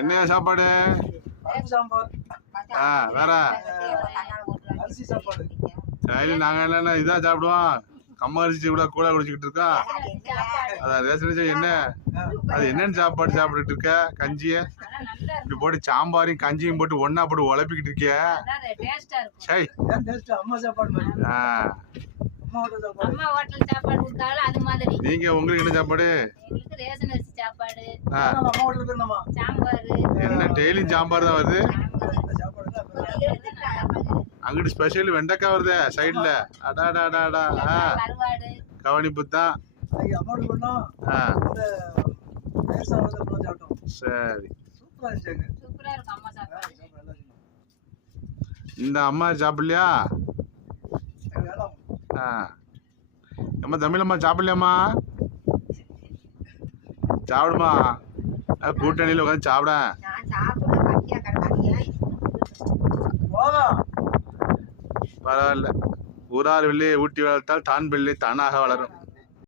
என்ன சாப்பாடு? வேற சரி, நாங்க என்ன இதான் சாப்பிடுவோம். கம்ம அரிசி கூட குடிச்சுக்கிட்டு இருக்கோம். அதான் ரேஷன் என்ன அது என்னன்னு சாப்பாடு சாப்பிட்டுட்டு இருக்க? கஞ்சிய இப்படி போட்டு சாம்பாரையும் கஞ்சியும் போட்டு ஒன்னா போட்டு உழப்பிக்கிட்டு இருக்கிய. சரி, நீங்க உங்களுக்கு என்ன சாப்பாடு? என்ன டெய்லியும் சாம்பார் தான் வருது? அங்கிட்டு ஸ்பெஷல் வெண்டைக்காய் வருது சைடுல. அடாடாடாடா, கவனிப்பு தான். சரி, இந்த அம்மா சாப்பிடலையா? அம்மா தமிழம்மா சாப்பிடலையாம்மா? சாப்பிடுமா, கூட்டணியில் உட்காந்து சாப்பிட. பரவாயில்ல, ஊரார் வெள்ளியை ஊட்டி வளர்த்தால் தான் வெள்ளி தானாக வளரும்.